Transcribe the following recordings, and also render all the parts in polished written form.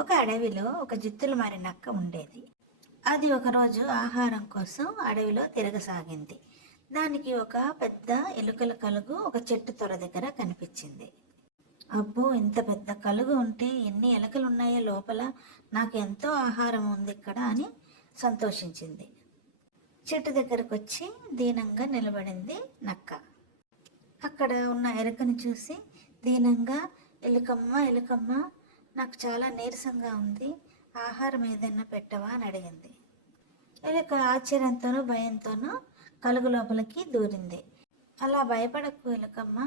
ఒక అడవిలో ఒక జిత్తులు మారి నక్క ఉండేది. అది ఒకరోజు ఆహారం కోసం అడవిలో తిరగసాగింది. దానికి ఒక పెద్ద ఎలుకల కలుగు ఒక చెట్టు తొర దగ్గర కనిపించింది. అబ్బో, ఇంత పెద్ద కలుగు ఉంటే ఎన్ని ఎలుకలు ఉన్నాయో లోపల, నాకు ఎంతో ఆహారం ఉంది ఇక్కడ అని సంతోషించింది. చెట్టు దగ్గరకు వచ్చి దీనంగా నిలబడింది నక్క. అక్కడ ఉన్న ఎలుకను చూసి దీనంగా, ఎలుకమ్మ ఎలుకమ్మ, నాకు చాలా నీరసంగా ఉంది, ఆహారం ఏదైనా పెట్టవా అని అడిగింది. ఎలుక ఆశ్చర్యంతోనూ భయంతోనూ కలుగు లోపలికి దూరింది. అలా భయపడకు ఎలుకమ్మ,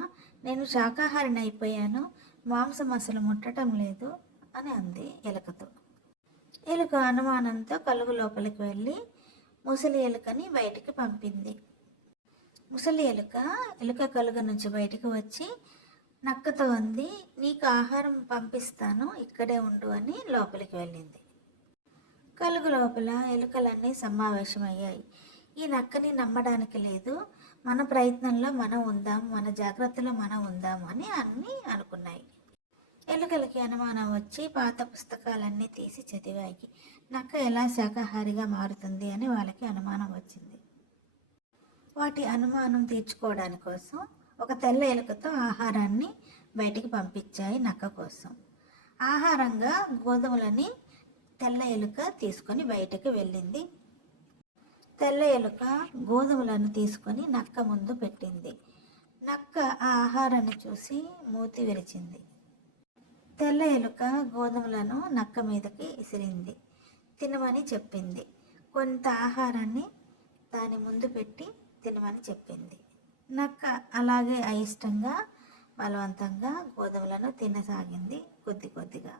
నేను శాకాహారిని అయిపోయాను, మాంసం అసలు ముట్టడం లేదు అని అంది ఎలుకతో. ఎలుక అనుమానంతో కలుగు లోపలికి వెళ్ళి ముసలి ఎలుకని బయటికి పంపింది. ముసలి ఎలుక ఎలుక కలుగు నుంచి బయటికి వచ్చి నక్కతో అంది, నీకు ఆహారం పంపిస్తాను, ఇక్కడే ఉండు అని లోపలికి వెళ్ళింది. కలుగు లోపల ఎలుకలన్నీ సమావేశమయ్యాయి. ఈ నక్కని నమ్మడానికి లేదు, మన ప్రయత్నంలో మనం ఉందాం, మన జాగ్రత్తలో మనం ఉందాం అని అన్నీ అనుకున్నాయి. ఎలుకలకి అనుమానం వచ్చి పాత పుస్తకాలన్నీ తీసి చదివాయి. నక్క ఎలా శాకాహారిగా మారుతుంది అని వాళ్ళకి అనుమానం వచ్చింది. వాటి అనుమానం తీర్చుకోవడాని కోసం ఒక తెల్ల ఎలుకతో ఆహారాన్ని బయటికి పంపించాయి నక్క కోసం. ఆహారంగా గోధుమలని తెల్ల ఎలుక తీసుకొని బయటకు వెళ్ళింది. తెల్ల ఎలుక గోధుమలను తీసుకొని నక్క ముందు పెట్టింది. నక్క ఆ ఆహారాన్ని చూసి మూతి విరిచింది. తెల్ల ఎలుక గోధుమలను నక్క మీదకి ఇసిరింది. తినమని చెప్పింది. కొంత ఆహారాన్ని దాని ముందు పెట్టి తినమని చెప్పింది. నక్క అలాగే అయిష్టంగా బలవంతంగా గోధుమలను తినసాగింది. కొద్ది కొద్దిగా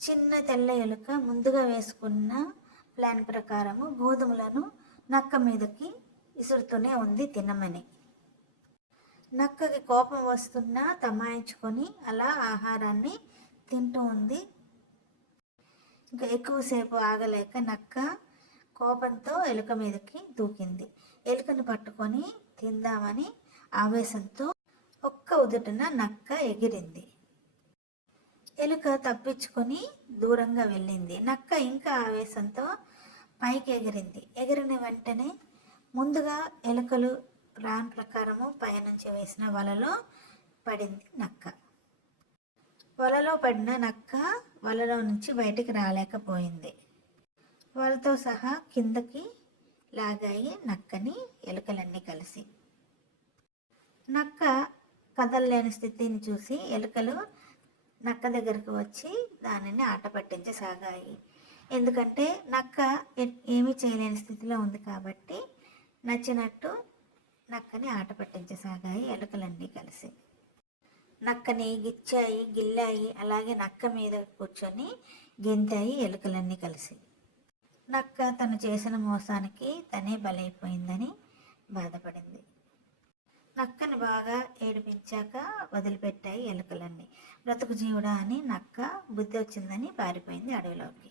చిన్న తెల్ల ఎలుక ముందుగా వేసుకున్న ప్లాన్ ప్రకారము గోధుమలను నక్క మీదకి ఇసురుతూనే ఉంది తినమని. నక్కకి కోపం వస్తున్నా తమాయించుకొని అలా ఆహారాన్ని తింటూ ఉంది. ఇంకా ఎక్కువసేపు ఆగలేక నక్క కోపంతో ఎలుక మీదకి దూకింది. ఎలుకను పట్టుకొని తిందామని ఆవేశంతో ఒక్క ఉదుటున నక్క ఎగిరింది. ఎలుక తప్పించుకొని దూరంగా వెళ్ళింది. నక్క ఇంకా ఆవేశంతో పైకి ఎగిరింది. ఎగిరిన వెంటనే ముందుగా ఎలుకలు ప్లాన్ ప్రకారము పైనుంచి వేసిన వలలో పడింది నక్క. వలలో పడిన నక్క వలలో నుంచి బయటికి రాలేకపోయింది. వలతో సహా కిందకి లాగాయి నక్కని ఎలుకలన్నీ కలిసి. నక్క కదలలేని స్థితిని చూసి ఎలుకలు నక్క దగ్గరకు వచ్చి దానిని ఆట పట్టించసాగాయి. ఎందుకంటే నక్క ఏమీ చేయలేని స్థితిలో ఉంది కాబట్టి నచ్చినట్టు నక్కని ఆట పట్టించసాగాయి ఎలుకలన్నీ కలిసి. నక్కని గిచ్చాయి, గిల్లాయి, అలాగే నక్క మీద కూర్చొని గెంతాయి ఎలుకలన్నీ కలిసి. నక్క తను చేసిన మోసానికి తనే బలైపోయిందని బాధపడింది. నక్కని బాగా ఏడిపించాక వదిలిపెట్టాయి ఎలుకలన్నీ. బ్రతుకు జీవుడా అని నక్క బుద్ధి వచ్చిందని పారిపోయింది అడవిలోకి.